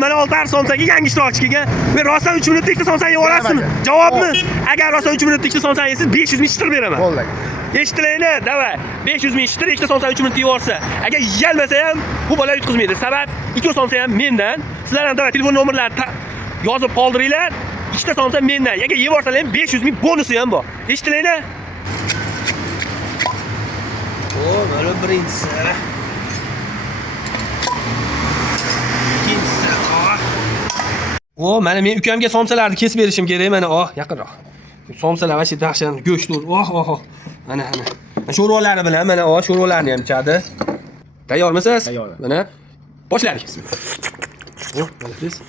mana 6 somsaga yangi ishtirokchi kelgan. Men rostdan 3 minutda ikkita somsa yeb olasizmi? Javobni. Agar rostdan 3 minutda ikkita somsa yesiz, 500 ming chitir beraman. Bo'ldi. Eshitdilarmi? Davay. 500 ming chitir ikkita somsa 3 minutda yeb olsa. Agar yeyolmasa ham bu bola yutqizmaydi. Sabab ikkita somsa ham mendan. Sizlar ham davay telefon nomerlarini yozib qoldiringlar. Ikkita somsa mendan. Agar yeb olsalar ham 500 ming bonusi ham bor. Eshitdilarmi? Mana birinchisi. Mana men ukamga somsalarni kesib berishim kerak. Mana yaqinroq. Somsalar va dahshat go'shtlar. Mana. Sho'rvalarni bilan mana sho'rvalarni ham ichadi. Tayyormisiz? Tayyor. Mana boshladik. Mana siz.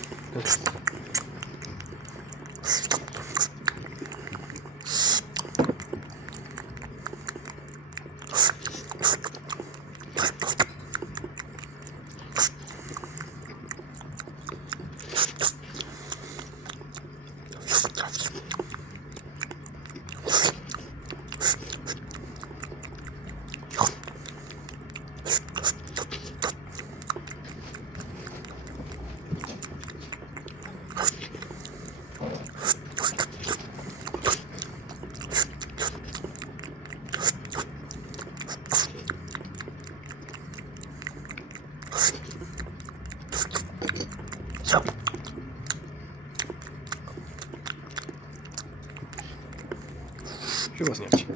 Şu basın yapacak.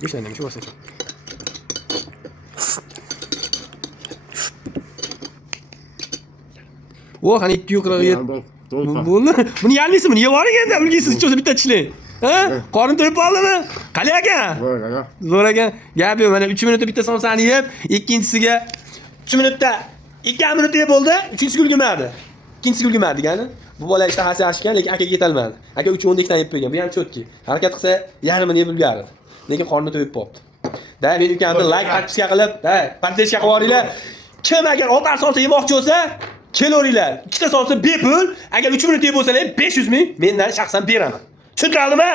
Güçlendim şu basın yapacak. Qani 247. Buni yalmaysizmi? Yeb oling endi, ulgaysiz cho'za bitta tishlang. Ha? Qorin to'yib qoldimi? Qalay ekan? Zo'r ekan. Gap yo'q, mana 3 minutda bitta somsani yeb, ikkinchisiga 3 minutda 2 minutda yeb bo'ldi, uchinchisiga ulgurmadi. Ikkinchisiga ulgurmadi degani. Bu bola ishtahasi yaxshi, lekin akaga yetolmadi. Aka 3-10 dan yeb qo'ygan. Bu ham cho'tki. Harakat qilsa yarmini yeb ulgardi. Lekin qorni to'yib qoldi. Da, men ukamni like, подписка qilib, da, подписка qilib yuboringlar. Kim agar 6 somsa yemoqchi bo'lsa, keloringlar. Ikkita somsa bepul. Agar 3 minut yeb bo'lsalar 500 ming mendan shaxsan beraman. Tushundingizmi?